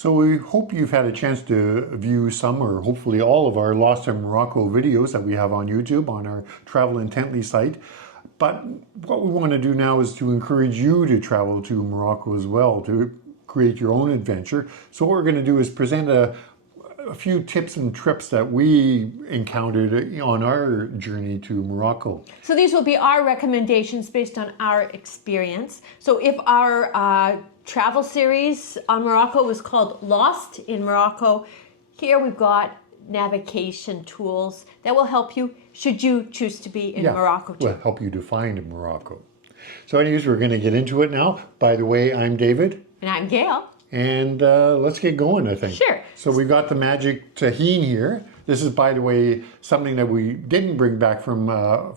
So we hope you've had a chance to view some or hopefully all of our Lost in Morocco videos that we have on YouTube on our Travel Intently site. But what we want to do now is to encourage you to travel to Morocco as well, to create your own adventure. So what we're going to do is present a few tips and trips that we encountered on our journey to Morocco. So these will be our recommendations based on our experience. So if our travel series on Morocco was called Lost in Morocco, here we've got navigation tools that will help you should you choose to be in Morocco too. Will help you to find Morocco. So anyways, we're going to get into it now. By the way, I'm David. And I'm Gail. And let's get going, I think. Sure. So we've got the magic tahine here. This is, by the way, something that we didn't bring back from Morocco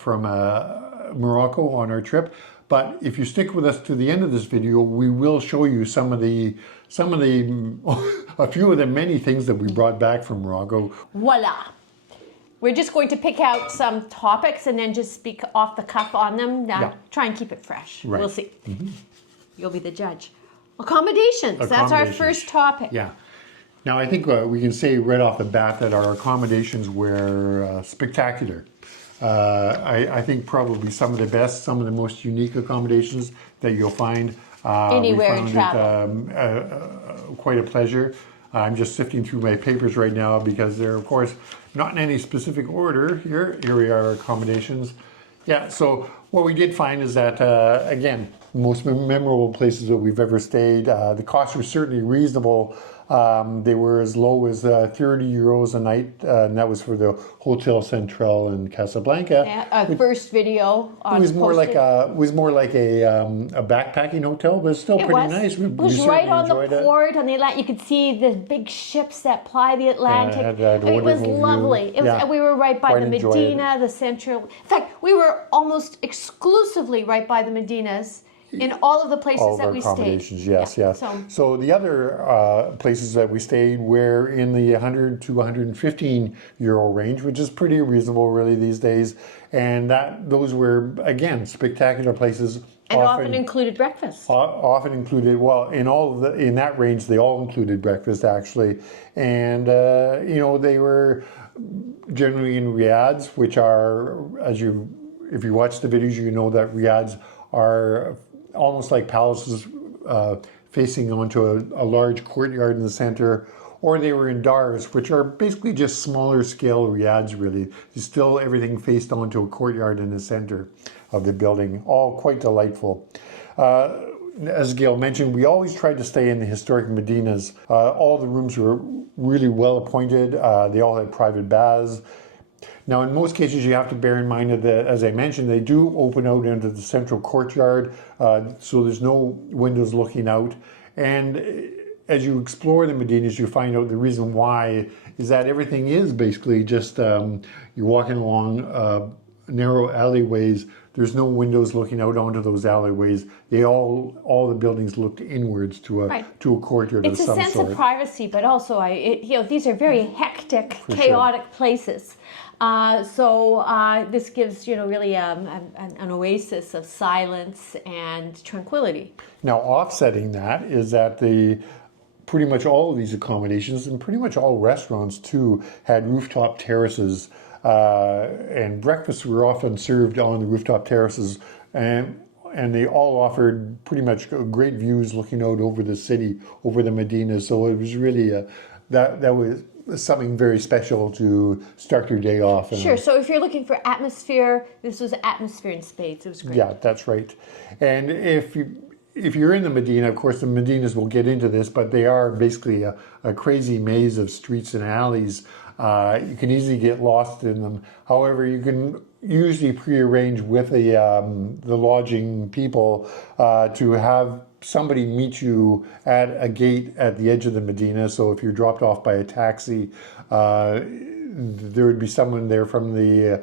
on our trip. But if you stick with us to the end of this video, we will show you a few of the many things that we brought back from Morocco. Voila. We're just going to pick out some topics and then just speak off the cuff on them. Try and keep it fresh. Right. We'll see. You'll be the judge. Accommodations. That's our first topic. Yeah. Now, I think we can say right off the bat that our accommodations were spectacular. I think probably some of the best, some of the most unique accommodations that you'll find. Anywhere in travel. Quite a pleasure. I'm just sifting through my papers right now because they're, of course, not in any specific order here. Here we are, accommodations. Yeah, so what we did find is that, again, most memorable places that we've ever stayed. The costs were certainly reasonable. They were as low as 30 euros a night, and that was for the Hotel Central in Casablanca. Yeah, our first video on it was more like a backpacking hotel, but it's still pretty nice. It was right on the port on the Atlantic. You could see the big ships that ply the Atlantic. It was lovely. And we were right by the Medina, the Central. In fact, we were almost exclusively right by the Medinas. In all of the places that we stayed. Yes. So the other places that we stayed were in the 100 to 115 euro range, which is pretty reasonable really these days. And those were, again, spectacular places. And often included breakfast. Often included, well, in that range, they all included breakfast actually. And, they were generally in riads, which are, if you watch the videos, you know that riads are almost like palaces facing onto a large courtyard in the center, or they were in dars, which are basically just smaller scale riads really. Still everything faced onto a courtyard in the center of the building, all quite delightful. As Gail mentioned, we always tried to stay in the historic Medinas. All the rooms were really well appointed. They all had private baths. Now, in most cases, you have to bear in mind that, as I mentioned, they do open out into the central courtyard, so there's no windows looking out. And as you explore the Medinas, you find out the reason why is that everything is basically just you're walking along narrow alleyways. There's no windows looking out onto those alleyways. All the buildings looked inwards to a courtyard of some sort. It's a sense of privacy, but also these are very hectic, chaotic places. So this gives really an oasis of silence and tranquility. Now, offsetting that is that pretty much all of these accommodations and pretty much all restaurants too had rooftop terraces, and breakfasts were often served on the rooftop terraces, and they all offered pretty much great views looking out over the city, over the Medina. So it was really that was something very special to start your day off. Sure, so if you're looking for atmosphere, this was atmosphere in spades. It was great. Yeah, that's right. And if you're in the Medina, of course the Medinas will get into this, but they are basically a crazy maze of streets and alleys. You can easily get lost in them. However, you can usually pre-arrange with the lodging people to have somebody meet you at a gate at the edge of the Medina. So if you're dropped off by a taxi, there would be someone there from the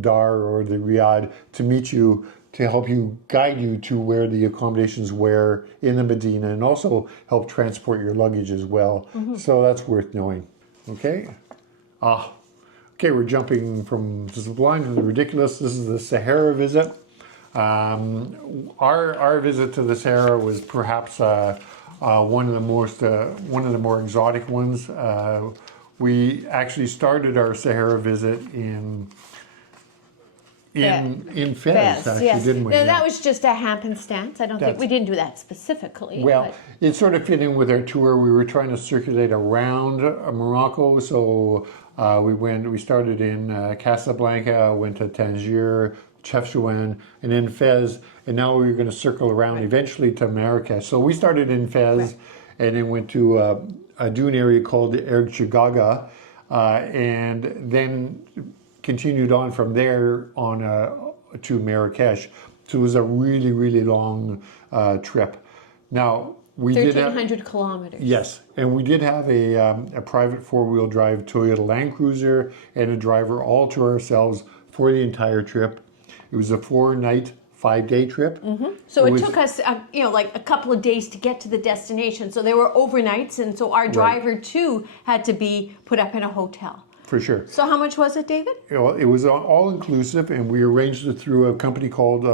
Dar or the Riad to meet you, to help you, guide you to where the accommodations were in the Medina, and also help transport your luggage as well. So that's worth knowing. Okay. Okay, we're jumping from the sublime to the ridiculous. This is the Sahara visit. Our visit to the Sahara was perhaps one of the more exotic ones. We actually started our Sahara visit in Fez, actually, yes. didn't we? No, Yeah. that was just a happenstance. I don't think we didn't do that specifically. Well, it sort of fit in with our tour. We were trying to circulate around Morocco, so we started in Casablanca, went to Tangier, Chefchaouen, and then Fez, and now we were going to circle around eventually to Marrakesh. So we started in Fez, and then went to a dune area called the Erg Chigaga, and then continued on from there on to Marrakesh. So it was a really, really long trip. Now, we did have 1,300 kilometers. Yes, and we did have a private four-wheel drive Toyota Land Cruiser and a driver all to ourselves for the entire trip. It was a 4-night, 5-day trip. So it took us, like a couple of days to get to the destination. So there were overnights, and so our driver too had to be put up in a hotel. For sure. So how much was it, David? It was all inclusive, and we arranged it through a company called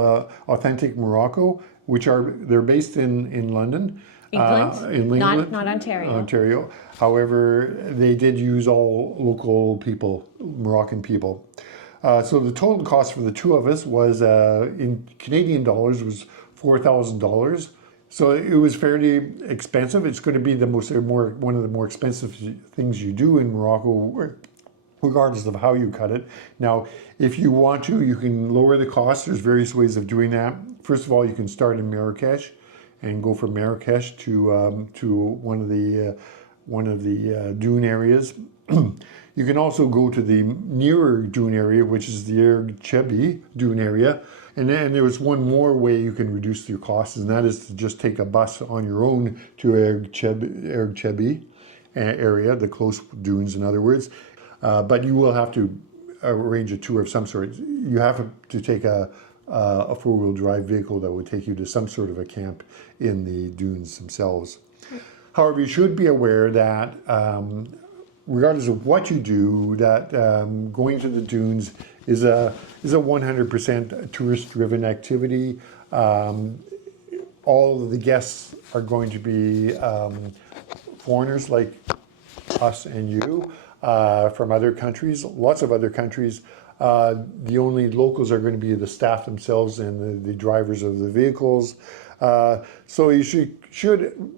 Authentic Morocco, they're based in London. England? In England. Not Ontario. Ontario. However, they did use all local people, Moroccan people. So the total cost for the two of us was, in Canadian dollars, was $4,000. So it was fairly expensive. It's going to be one of the more expensive things you do in Morocco, regardless of how you cut it. Now, if you want to, you can lower the cost. There's various ways of doing that. First of all, you can start in Marrakesh and go from Marrakesh to one of the dune areas. You can also go to the nearer dune area, which is the Erg Chebi dune area. And then there was one more way you can reduce your costs, and that is to just take a bus on your own to Erg Chebi area, the close dunes, in other words. But you will have to arrange a tour of some sort. You have to take a four-wheel drive vehicle that would take you to some sort of a camp in the dunes themselves. However, you should be aware that regardless of what you do, that going to the dunes is a 100% tourist-driven activity. All of the guests are going to be foreigners like us and you from other countries, lots of other countries. The only locals are going to be the staff themselves and the drivers of the vehicles. So you should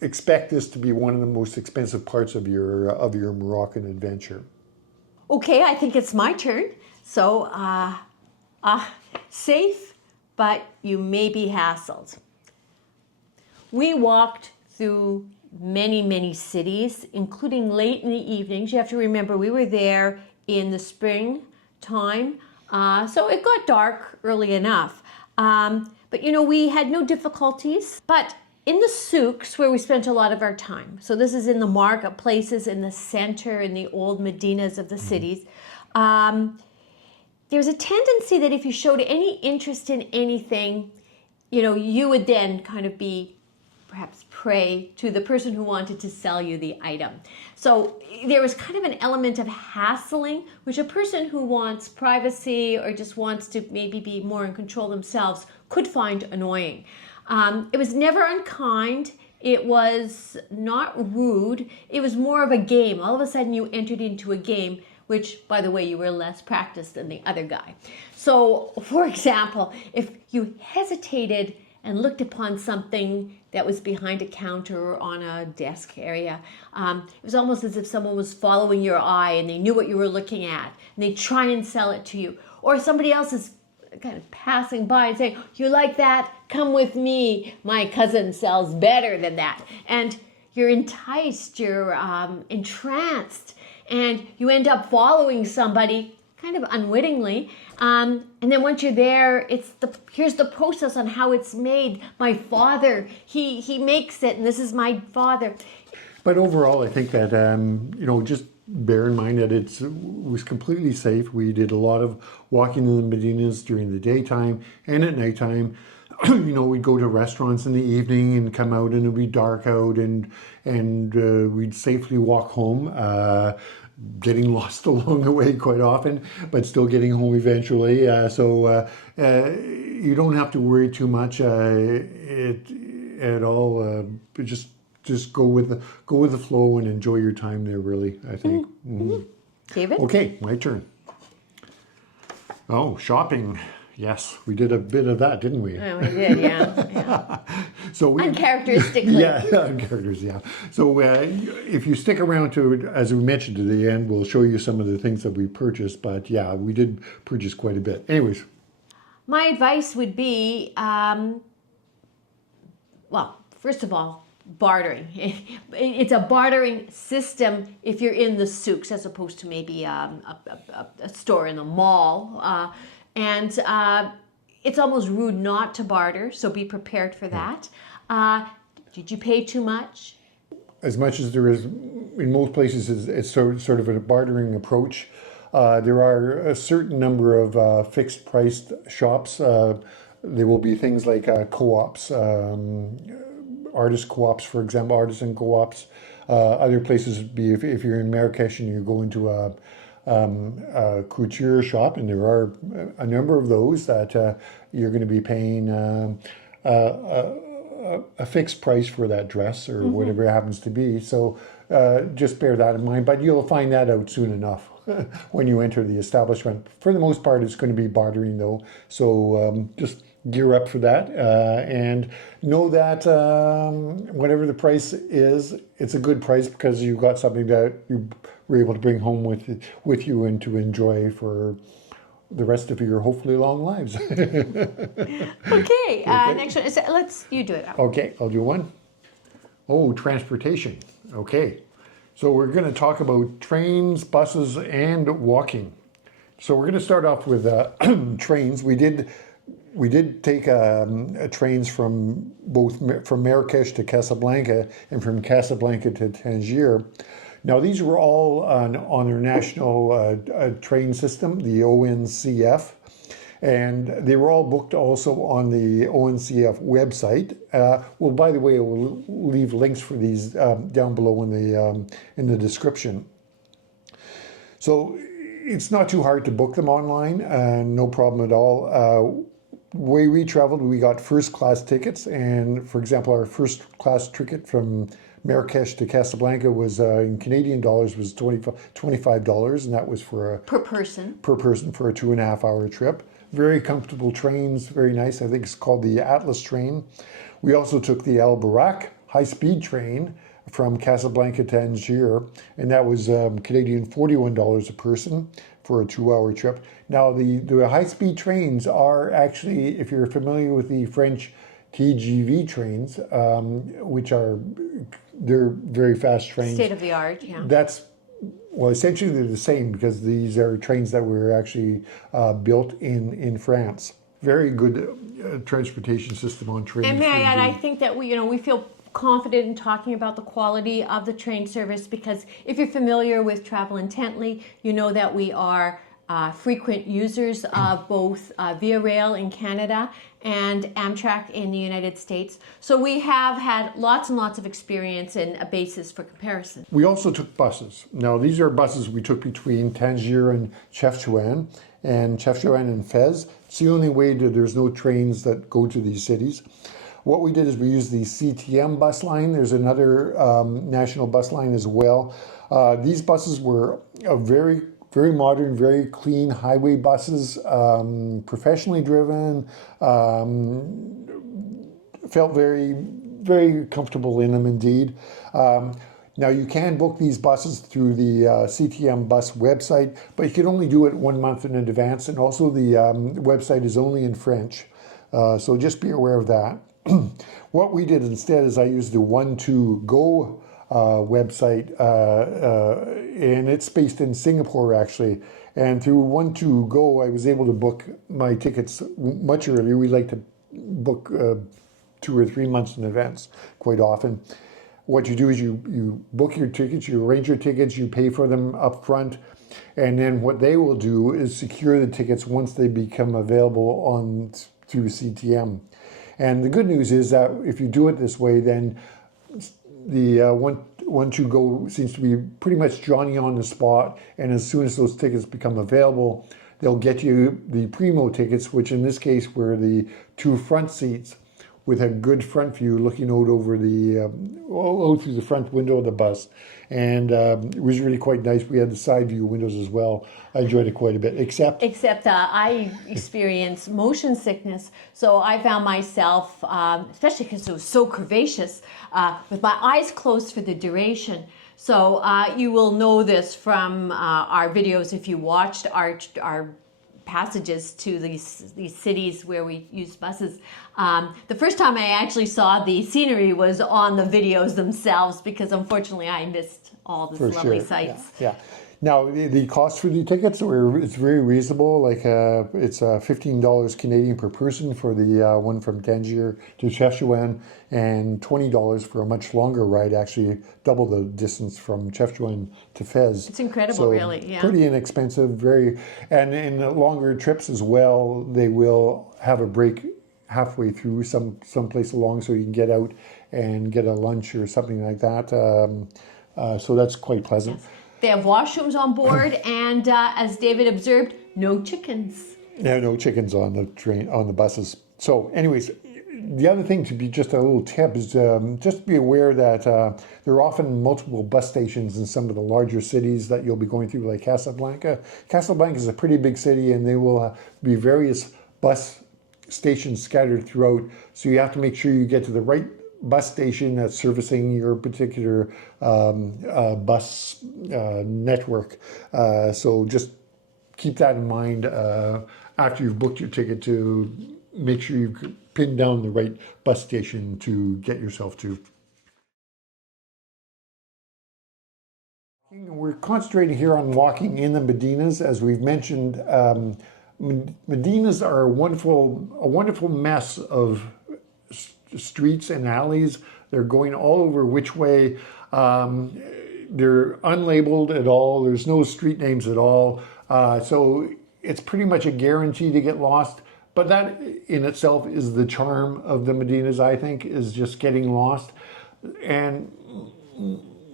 expect this to be one of the most expensive parts of your Moroccan adventure. Okay, I think it's my turn. So, safe, but you may be hassled. We walked through many, many cities, including late in the evenings. You have to remember, we were there in the spring time, so it got dark early enough. But we had no difficulties. But in the souks, where we spent a lot of our time, so this is in the marketplaces, in the center, in the old medinas of the cities, there's a tendency that if you showed any interest in anything, you would then kind of be perhaps prey to the person who wanted to sell you the item. So there was kind of an element of hassling, which a person who wants privacy or just wants to maybe be more in control themselves could find annoying. It was never unkind. It was not rude. It was more of a game. All of a sudden you entered into a game, which, by the way, you were less practiced than the other guy. So, for example, if you hesitated and looked upon something that was behind a counter or on a desk area, it was almost as if someone was following your eye and they knew what you were looking at, and they try and sell it to you. Or somebody else is kind of passing by and saying, "You like that? Come with me. My cousin sells better than that." And you're enticed, you're entranced, and you end up following somebody kind of unwittingly. And then once you're there, here's the process on how it's made. My father, he makes it, and this is my father. But overall, I think that just bear in mind that it was completely safe. We did a lot of walking in the Medinas during the daytime and at nighttime. we'd go to restaurants in the evening and come out, and it'd be dark out, and we'd safely walk home, getting lost along the way quite often, but still getting home eventually. So you don't have to worry too much at all. Just go with the flow and enjoy your time there. Really, I think. David? Okay, my turn. Oh, shopping. Yes, we did a bit of that, didn't we? Oh, we did, yeah. So we, Uncharacteristically. yeah, characters, yeah. So if you stick around to, as we mentioned, to the end, we'll show you some of the things that we purchased. But yeah, we did purchase quite a bit. Anyways. My advice would be, well, first of all, bartering. It's a bartering system if you're in the souks as opposed to maybe a store in a mall. And it's almost rude not to barter, so be prepared for that. Did you pay too much? As much as there is, in most places, it's sort of a bartering approach. There are a certain number of fixed-priced shops. There will be things like co-ops, artist co-ops, for example, artisan co-ops. Other places would be if you're in Marrakesh and you go into a couture shop, and there are a number of those that you're going to be paying a fixed price for that dress or whatever it happens to be. So just bear that in mind, but you'll find that out soon enough when you enter the establishment. For the most part, it's going to be bartering though, so just gear up for that, and know that whatever the price is, it's a good price because you got something that you were able to bring home with you and to enjoy for the rest of your hopefully long lives. Okay, next one. You do it. Okay, I'll do one. Oh, transportation. Okay, so we're going to talk about trains, buses, and walking. So we're going to start off with trains. We did take trains from Marrakesh to Casablanca and from Casablanca to Tangier. Now these were all on our national train system, the ONCF, and they were all booked also on the ONCF website. Well, by the way, we'll leave links for these down below in the description. So it's not too hard to book them online, no problem at all. The way we traveled, we got first class tickets, and for example, our first class ticket from Marrakesh to Casablanca was in Canadian dollars was $25, and that was for Per person for a 2.5 hour trip. Very comfortable trains, very nice. I think it's called the Atlas train. We also took the El Barak high-speed train from Casablanca to Tangier, and that was Canadian $41 a person for a 2-hour trip. Now the high-speed trains are actually, if you're familiar with the French TGV trains, which they're very fast trains. state of the art, yeah. Well, essentially they're the same because these are trains that were actually built in France. Very good transportation system on trains. And may I add, I think that we feel confident in talking about the quality of the train service because if you're familiar with Travel Intently, you know that we are frequent users of both Via Rail in Canada and Amtrak in the United States. So we have had lots and lots of experience and a basis for comparison. We also took buses. Now these are buses we took between Tangier and Chefchaouen and Fez. It's the only way there's no trains that go to these cities. What we did is we used the CTM bus line. There's another national bus line as well. These buses were very modern, very clean highway buses, professionally driven, felt very, very comfortable in them indeed. Now you can book these buses through the CTM bus website, but you can only do it 1 month in advance, and also the website is only in French, so just be aware of that. What we did instead is I used the One2Go website, and it's based in Singapore actually. And through One2Go, I was able to book my tickets much earlier. We like to book 2 or 3 months in advance quite often. What you do is you book your tickets, you arrange your tickets, you pay for them up front, and then what they will do is secure the tickets once they become available through CTM. And the good news is that if you do it this way, then the once you go seems to be pretty much Johnny on the spot, and as soon as those tickets become available, they'll get you the primo tickets, which in this case were the 2 front seats with a good front view looking out over the out through the front window of the bus, and it was really quite nice. We had the side view windows as well. I enjoyed it quite a bit, except I experienced motion sickness, so I found myself, especially because it was so curvaceous, with my eyes closed for the duration. So you will know this from our videos if you watched our passages to these cities where we use buses. The first time I actually saw the scenery was on the videos themselves, because unfortunately I missed all the lovely sights. Yeah. Now the cost for the tickets it's very reasonable. Like it's $15 Canadian per person for the one from Tangier to Chefchaouen, and $20 for a much longer ride, actually double the distance from Chefchaouen to Fez. It's incredible, so really. Yeah. Pretty inexpensive, and in the longer trips as well, they will have a break halfway through someplace along, so you can get out and get a lunch or something like that. So that's quite pleasant. Yes. They have washrooms on board, and as David observed, no chickens. Yeah, no chickens on the train, on the buses. So anyways, the other thing to be just a little tip is just be aware that there are often multiple bus stations in some of the larger cities that you'll be going through, like Casablanca. Casablanca is a pretty big city, and there will be various bus stations scattered throughout. So you have to make sure you get to the right bus station that's servicing your particular bus network. So just keep that in mind after you've booked your ticket, to make sure you pin down the right bus station to get yourself to. We're concentrating here on walking in the Medinas. As we've mentioned, Medinas are a wonderful mess of streets and alleys. They're going all over which way. They're unlabeled at all. There's no street names at all. So it's pretty much a guarantee to get lost. But that in itself is the charm of the Medinas, I think, is just getting lost. And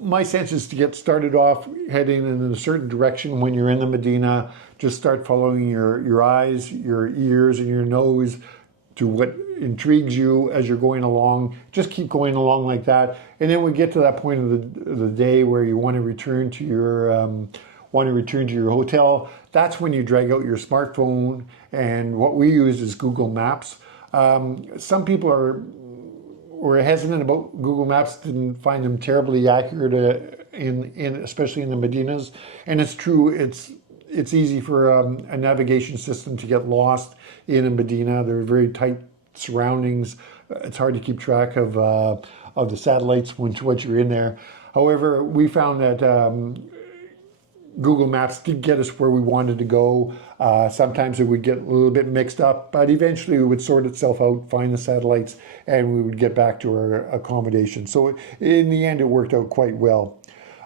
my sense is to get started off heading in a certain direction when you're in the Medina. Just start following your eyes, your ears, and your nose to what intrigues you as you're going along. Just keep going along like that, and then we get to that point of the day where you want to return to your hotel. That's when you drag out your smartphone, and what we use is Google Maps. Some people were hesitant about Google Maps, didn't find them terribly accurate especially in the Medinas, and it's true. It's easy for a navigation system to get lost in a Medina. There are very tight surroundings. It's hard to keep track of the satellites once you're in there. However, we found that Google Maps did get us where we wanted to go. Sometimes it would get a little bit mixed up, but eventually it would sort itself out, find the satellites, and we would get back to our accommodation. So in the end, it worked out quite well.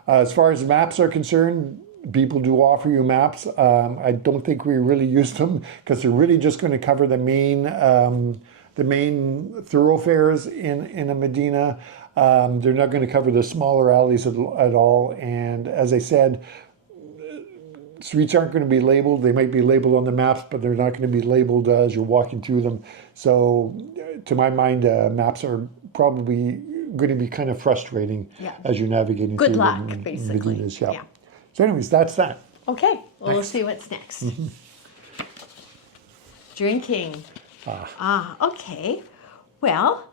As far as maps are concerned, people do offer you maps. I don't think we really used them, because they're really just going to cover the main thoroughfares in a Medina. They're not going to cover the smaller alleys at all. And as I said, streets aren't going to be labeled. They might be labeled on the maps, but they're not going to be labeled as you're walking through them. So to my mind, maps are probably going to be kind of frustrating as you're navigating through the basically. Medinas. Yeah. So anyways, that's that. Okay, well, we'll see what's next. Drinking. Okay. Well,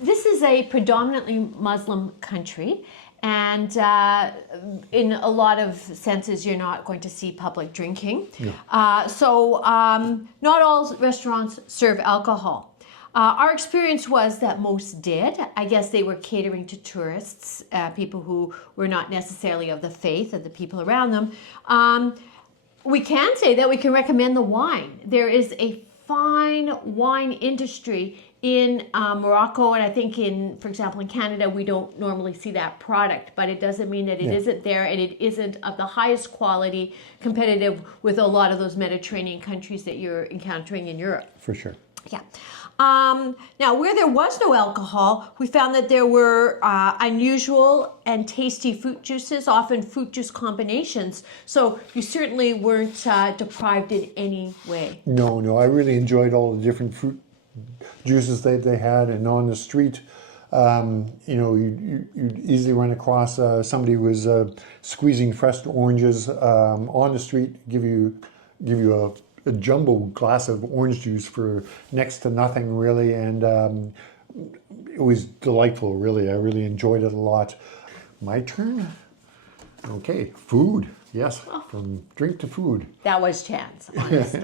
this is a predominantly Muslim country, and in a lot of senses, you're not going to see public drinking. No. So not all restaurants serve alcohol. Our experience was that most did. I guess they were catering to tourists, people who were not necessarily of the faith of the people around them. We can say that we can recommend the wine. There is a fine wine industry in Morocco, and I think for example, in Canada, we don't normally see that product, but it doesn't mean that it isn't there, and it isn't of the highest quality, competitive with a lot of those Mediterranean countries that you're encountering in Europe. For sure. Yeah. Now, where there was no alcohol, we found that there were unusual and tasty fruit juices, often fruit juice combinations. So you certainly weren't deprived in any way. No, I really enjoyed all the different fruit juices that they had, and on the street, you'd easily run across somebody who was squeezing fresh oranges on the street, give you a jumbo glass of orange juice for next to nothing, really, and it was delightful, really. I really enjoyed it a lot. My turn? Okay, food. Yes, from drink to food. That was chance, honestly.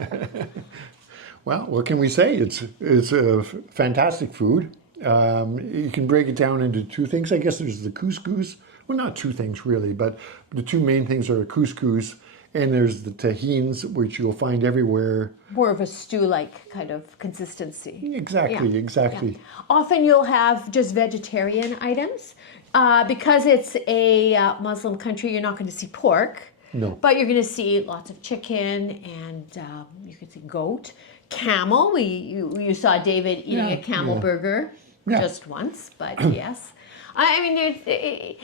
Well, what can we say? It's a fantastic food. You can break it down into two things. I guess there's the couscous. Well, not two things really, but the two main things are couscous, and there's the tahines, which you'll find everywhere. More of a stew-like kind of consistency. Exactly. Yeah. Often you'll have just vegetarian items. Because it's a Muslim country, you're not going to see pork. No. But you're going to see lots of chicken, and you can see goat, camel. You saw David eating a camel burger just once, but yes. I mean,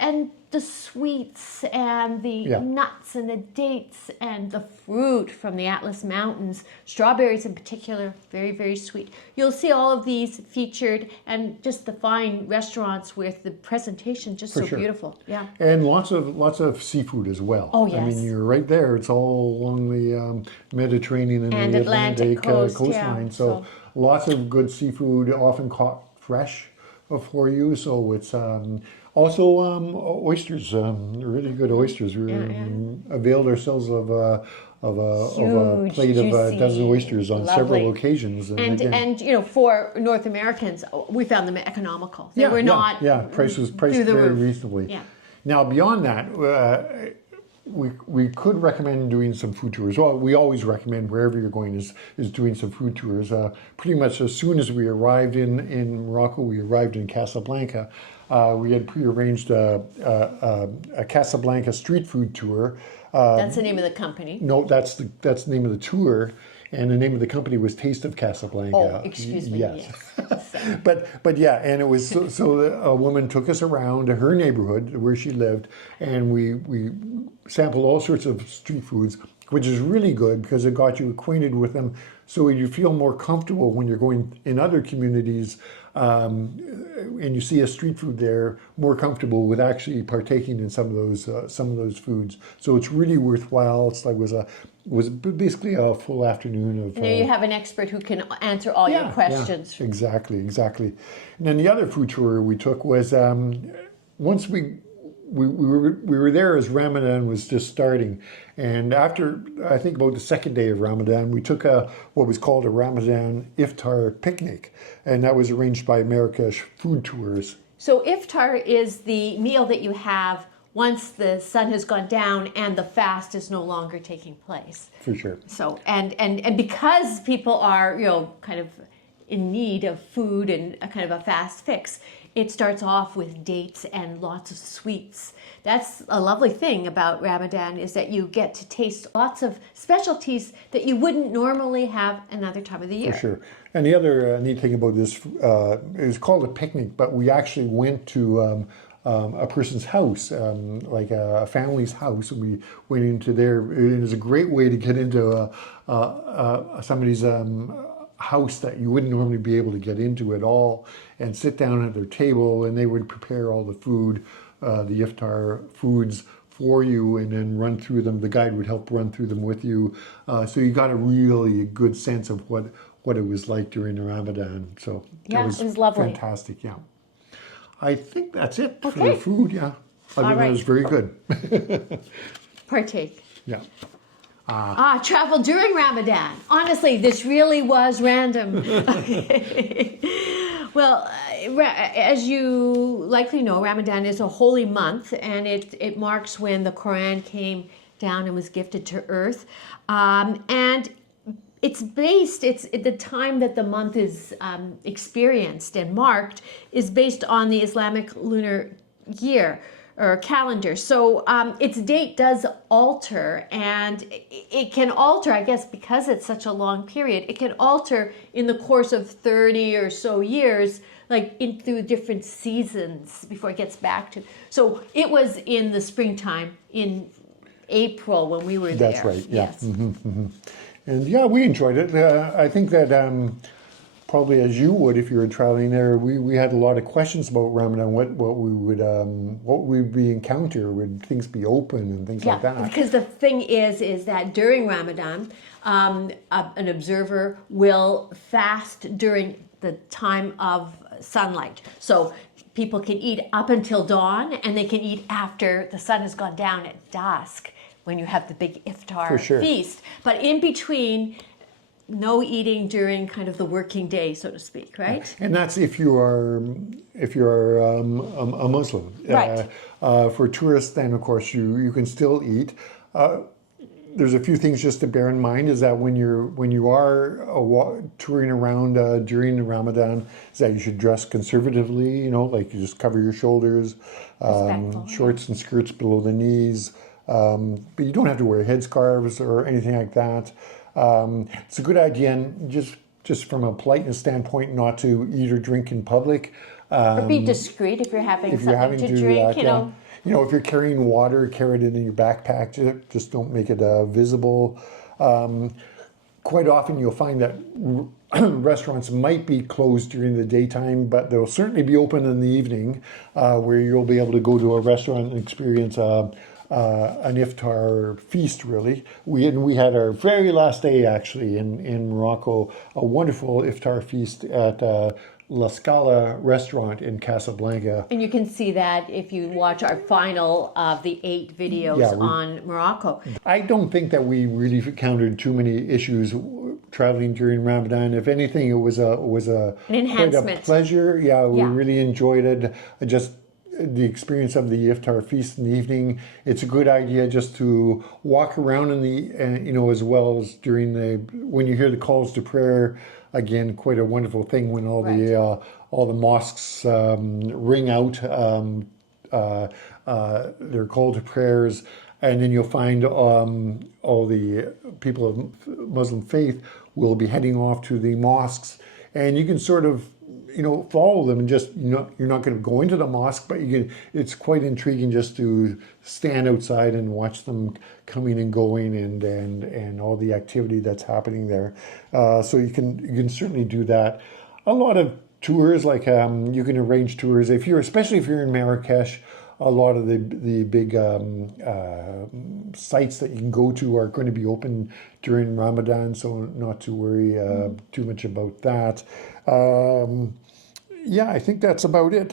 and the sweets and the nuts and the dates and the fruit from the Atlas Mountains, strawberries in particular, very, very sweet. You'll see all of these featured, and just the fine restaurants with the presentation just so beautiful. Yeah. And lots of seafood as well. Oh, yes. I mean, you're right there. It's all along the Mediterranean and the Atlantic coastline. So lots of good seafood, often caught fresh for you. So it's also oysters, really good oysters. We availed ourselves of a plate of a dozen oysters on several occasions. And for North Americans, we found them economical. They were not price was priced very reasonably. Yeah. Now beyond that, we could recommend doing some food tours. Well, we always recommend wherever you're going is doing some food tours. Pretty much as soon as we arrived in Morocco, we arrived in Casablanca. We had prearranged a Casablanca street food tour. That's the name of the company. No, that's the name of the tour. And the name of the company was Taste of Casablanca. Oh, excuse me. Yes. but yeah, and it was so a woman took us around her neighborhood where she lived, and we sampled all sorts of street foods, which is really good because it got you acquainted with them, so you feel more comfortable when you're going in other communities and you see a street food there, more comfortable with actually partaking in some of those foods. So it's really worthwhile. It's like was basically a full afternoon of. And there you have an expert who can answer all your questions. Yeah, exactly. And then the other food tour we took was once we were there as Ramadan was just starting, and after I think about the second day of Ramadan, we took what was called a Ramadan iftar picnic, and that was arranged by American Food Tours. So iftar is the meal that you have once the sun has gone down and the fast is no longer taking place. For sure. So and because people are kind of in need of food and a kind of a fast fix, it starts off with dates and lots of sweets. That's a lovely thing about Ramadan, is that you get to taste lots of specialties that you wouldn't normally have another time of the year. For sure. And the other neat thing about this, it was called a picnic, but we actually went to a person's house, like a family's house. We went into there. It was a great way to get into somebody's house that you wouldn't normally be able to get into at all, and sit down at their table, and they would prepare all the food, the iftar foods for you, and then run through them. The guide would help run through them with you, so you got a really good sense of what it was like during the Ramadan. So it was lovely. Fantastic. Yeah, I think that's it for the food. Yeah, I think right. It was very good. Partake. Yeah. Travel during Ramadan. Honestly, this really was random. Well, as you likely know, Ramadan is a holy month, and it marks when the Quran came down and was gifted to earth. And it's the time that the month is experienced and marked is based on the Islamic lunar year. or calendar. So its date does alter, and it can alter, I guess, because it's such a long period. It can alter in the course of 30 or so years, like in through different seasons before it gets back to. So it was in the springtime in April when we were there. That's right. Yeah. Yes. And yeah, we enjoyed it. I think that probably as you would if you were traveling there, we had a lot of questions about Ramadan. What we'd be encounter? Would things be open and things like that? Because the thing is that during Ramadan, an observer will fast during the time of sunlight. So people can eat up until dawn, and they can eat after the sun has gone down at dusk when you have the big iftar feast. But in between, no eating during kind of the working day, so to speak, right? And that's if you are a Muslim. Right. For tourists, then of course you can still eat. There's a few things just to bear in mind is that when you are touring around during the Ramadan, is that you should dress conservatively. Like you just cover your shoulders, shorts and skirts below the knees. But you don't have to wear headscarves or anything like that. It's a good idea, and just from a politeness standpoint, not to eat or drink in public. Or be discreet if you're having something to drink. If you're carrying water, carry it in your backpack. Just don't make it visible. Quite often, you'll find that restaurants might be closed during the daytime, but they'll certainly be open in the evening, where you'll be able to go to a restaurant and experience an iftar feast, really. We had our very last day, actually, in Morocco, a wonderful iftar feast at La Scala restaurant in Casablanca. And you can see that if you watch our final of the 8 videos on Morocco. I don't think that we really encountered too many issues traveling during Ramadan. If anything, it was an enhancement. Quite a pleasure. Yeah, we really enjoyed it. Just the experience of the iftar feast in the evening. It's a good idea just to walk around as well as when you hear the calls to prayer. Again, quite a wonderful thing when all the mosques ring out their call to prayers, and then you'll find all the people of Muslim faith will be heading off to the mosques, and you can sort of follow them and just you're not going to go into the mosque, but it's quite intriguing just to stand outside and watch them coming and going and all the activity that's happening there. So you can certainly do that. A lot of tours, like you can arrange tours especially if you're in Marrakesh. A lot of the big sites that you can go to are going to be open during Ramadan, so not to worry too much about that. I think that's about it.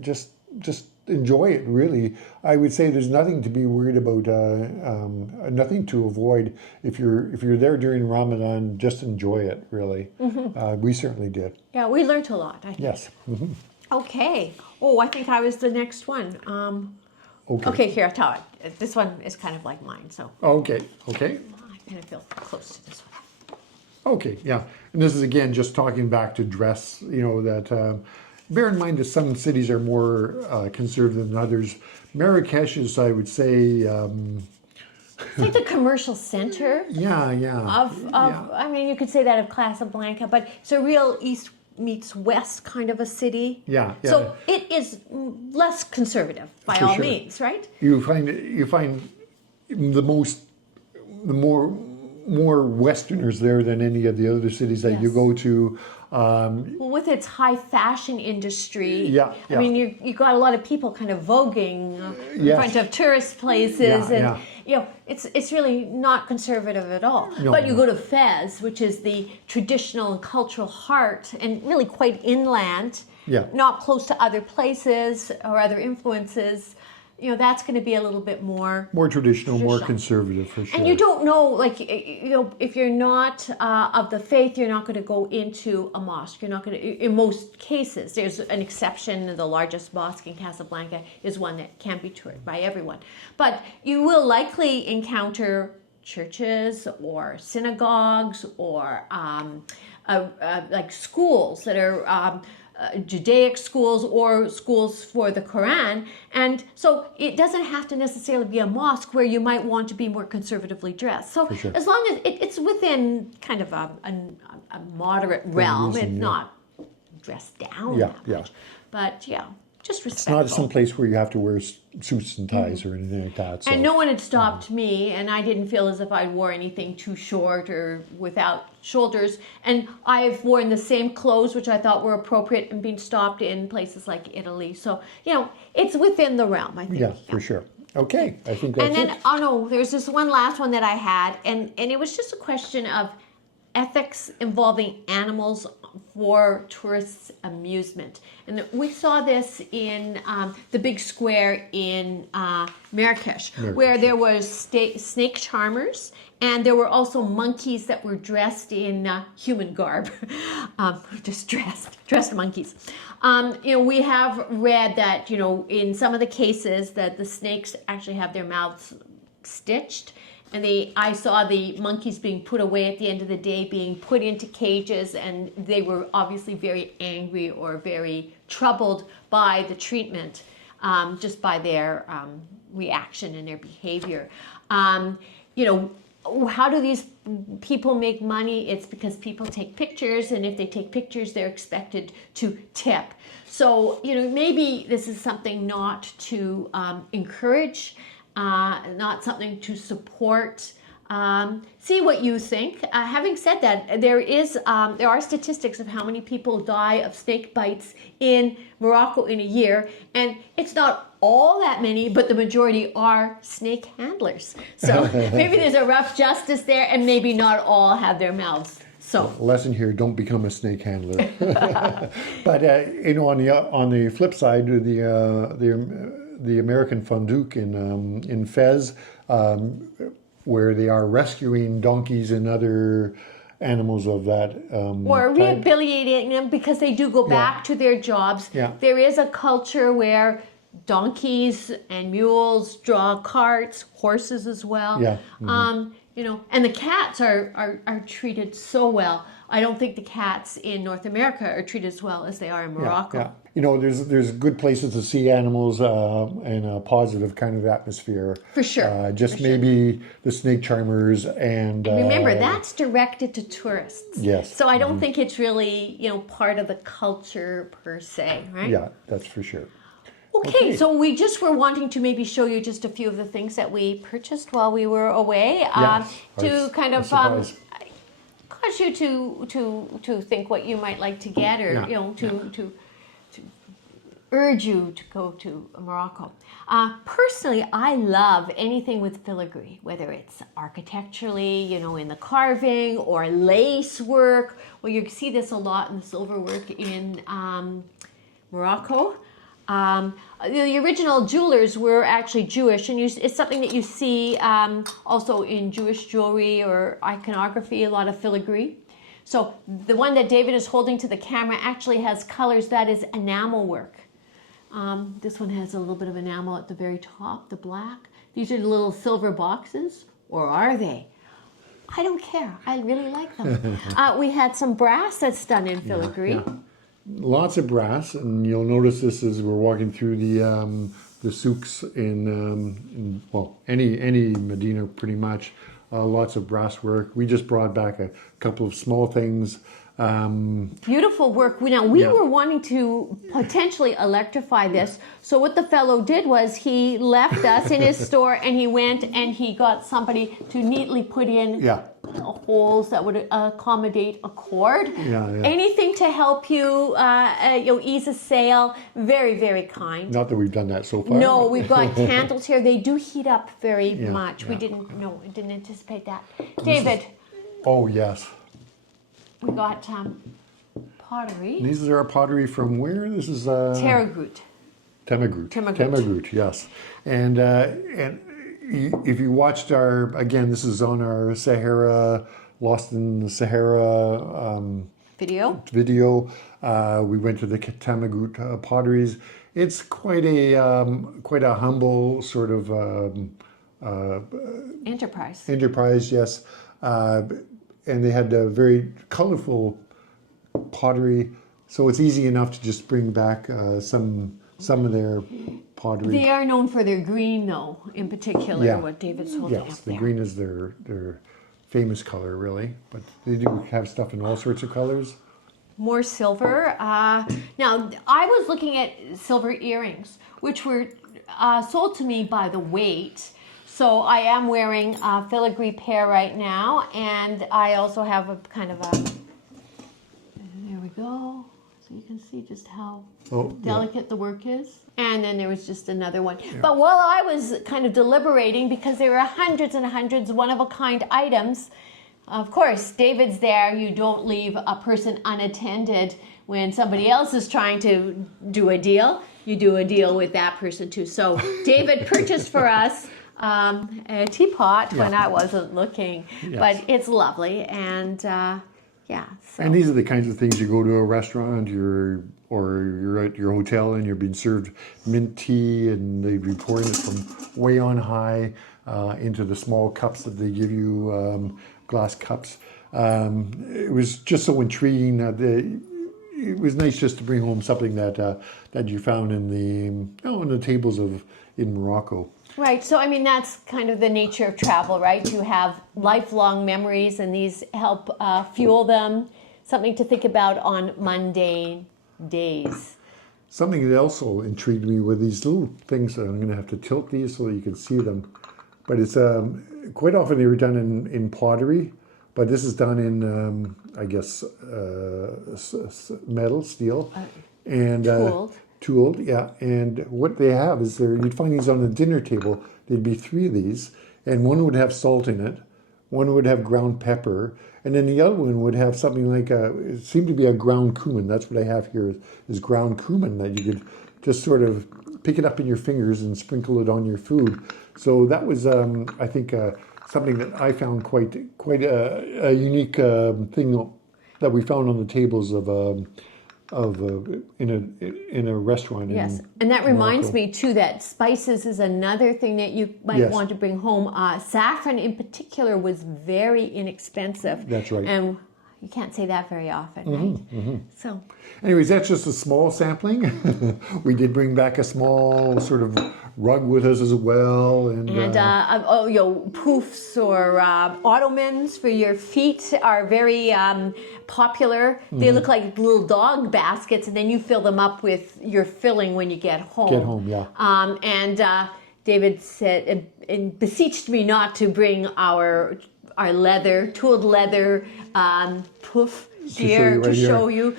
Just enjoy it, really. I would say there's nothing to be worried about, nothing to avoid. If you're there during Ramadan, just enjoy it, really. We certainly did. Yeah, we learned a lot, I think. Yes. Okay. Oh, I think I was the next one. Okay, here, I'll tell it. This one is kind of like mine, so. Okay. I kind of feel close to this one. Okay, yeah. And this is, again, just talking back to dress, that bear in mind that some cities are more conservative than others. Marrakesh is, I would say... it's like the commercial center. I mean, you could say that of Casablanca, but it's a real East meets West kind of a city. Yeah. So it is less conservative by all means, right? You find more Westerners there than any of the other cities that you go to. With its high fashion industry, I mean, you got a lot of people kind of voguing in front of tourist places, it's really not conservative at all. No, but you go to Fez, which is the traditional and cultural heart, and really quite inland, not close to other places or other influences. That's going to be a little bit more traditional, more conservative, for sure. And you don't know, if you're not of the faith, you're not going to go into a mosque. You're not going to, in most cases. There's an exception. The largest mosque in Casablanca is one that can't be toured by everyone. But you will likely encounter churches or synagogues or like schools that are Judaic schools or schools for the Quran. And so it doesn't have to necessarily be a mosque where you might want to be more conservatively dressed. So sure. as long as it's within kind of a moderate realm, reason, it's yeah. not dressed down Yeah, that yeah. much. But yeah, just It's respectful. not some place where you have to wear suits and ties or anything like that. So. And no one had stopped me, and I didn't feel as if I wore anything too short or without shoulders. And I've worn the same clothes, which I thought were appropriate, and been stopped in places like Italy. So, it's within the realm, I think. Yeah, for sure. Okay, I think that's And then, it. oh no, there's this one last one that I had, and it was just a question of ethics involving animals for tourists' amusement. And we saw this in the big square in Marrakesh, where there was snake charmers, and there were also monkeys that were dressed in human garb, just dressed monkeys. We have read that, in some of the cases that the snakes actually have their mouths stitched. And I saw the monkeys being put away at the end of the day, being put into cages, and they were obviously very angry or very troubled by the treatment, just by their reaction and their behavior. How do these people make money? It's because people take pictures, and if they take pictures, they're expected to tip. So, maybe this is something not to encourage, not something to support. See what you think. Having said that, there are statistics of how many people die of snake bites in Morocco in a year, and it's not all that many, but the majority are snake handlers. So maybe there's a rough justice there, and maybe not all have their mouths. So lesson here: don't become a snake handler. But on the flip side, the American Fondouk in Fez, where they are rescuing donkeys and other animals of that or type. rehabilitating them because they do go back to their jobs. Yeah. There is a culture where donkeys and mules draw carts, horses as well. Yeah. And the cats are treated so well. I don't think the cats in North America are treated as well as they are in Morocco. Yeah. There's good places to see animals in a positive kind of atmosphere. For sure. Maybe the snake charmers and remember, that's directed to tourists. Yes. So I don't think it's really, part of the culture per se, right? Yeah, that's for sure. Okay, so we just were wanting to maybe show you just a few of the things that we purchased while we were away, to kind of cause you to think what you might like to get, or to urge you to go to Morocco. Personally, I love anything with filigree, whether it's architecturally, in the carving, or lace work. Well, you see this a lot in the silver work in Morocco. The original jewelers were actually Jewish, and it's something that you see also in Jewish jewelry or iconography, a lot of filigree. So the one that David is holding to the camera actually has colors. That is enamel work. This one has a little bit of enamel at the very top, the black. These are the little silver boxes, or are they? I don't care. I really like them. We had some brass that's done in filigree. Yeah. Lots of brass, and you'll notice this as we're walking through the souks in any Medina pretty much. Lots of brass work. We just brought back a couple of small things. Beautiful work. We were wanting to potentially electrify this. So what the fellow did was he left us in his store, and he went and he got somebody to neatly put in holes that would accommodate a cord. Anything to help you, ease a sail. Very, very kind. Not that we've done that so far. No, we've got candles here. They do heat up very much. Yeah. We didn't anticipate that. David. Oh yes. We got pottery. These are our pottery from where? This is Tamagrut. Tamagrut, yes. And if you watched this is on our Sahara, Lost in the Sahara Video. We went to the Tamagrut potteries. It's quite a humble sort of Enterprise, yes. And they had a very colorful pottery, So it's easy enough to just bring back some of their pottery. They are known for their green, though, in particular, Yeah. what David's holding Yes, up the there. green is their famous color, really. But they do have stuff in all sorts of colors. More silver. Now, I was looking at silver earrings, which were sold to me by the weight. So I am wearing a filigree pair right now, and I also have a kind of a, there we go. So you can see just how delicate the work is. And then there was just another one. Yeah. But while I was kind of deliberating, because there were hundreds and hundreds one-of-a-kind items, of course, David's there. You don't leave a person unattended when somebody else is trying to do a deal. You do a deal with that person too. So David purchased for us a teapot when I wasn't looking. Yes. But it's lovely, and yeah. So. And these are the kinds of things you go to a restaurant, or you're at your hotel and you're being served mint tea, and they be pouring it from way on high into the small cups that they give you, glass cups. It was just so intriguing that it was nice just to bring home something that you found in the tables in Morocco. Right. So, I mean, that's kind of the nature of travel, right? To have lifelong memories, and these help fuel them. Something to think about on mundane days. Something that also intrigued me were these little things that I'm going to have to tilt these so that you can see them. But it's quite often they were done in pottery, but this is done in, I guess, metal, steel. And tooled, yeah. And what they have is you'd find these on the dinner table. There'd be 3 of these, and one would have salt in it, one would have ground pepper, and then the other one would have something like it seemed to be a ground cumin. That's what I have here is ground cumin that you could just sort of pick it up in your fingers and sprinkle it on your food. So that was, I think, something that I found quite a unique thing that we found on the tables in a restaurant. Yes, in and that reminds Morocco. me too that spices is another thing that you might want to bring home. Saffron in particular was very inexpensive. That's right. And you can't say that very often, right? Mm-hmm. So, anyways, that's just a small sampling. We did bring back a small sort of rug with us as well, and poofs or ottomans for your feet are very popular. They look like little dog baskets, and then you fill them up with your filling when you get home. Get home, yeah. David said and beseeched me not to bring our tooled leather poof here to show you.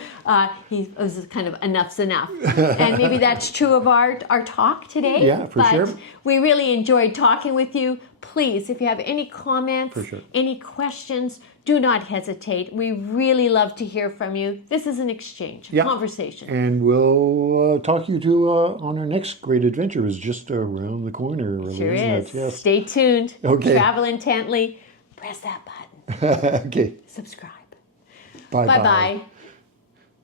He was kind of enough's enough. And maybe that's true of our talk today. Yeah, for sure. But we really enjoyed talking with you. Please, if you have any comments, any questions, do not hesitate. We really love to hear from you. This is an exchange, a conversation. And we'll talk to you too on our next great adventure. Is just around the corner. Really, Sure is. Yes. Stay tuned. Okay. Travel intently. Press that button. Okay. Subscribe. Bye-bye. Bye-bye.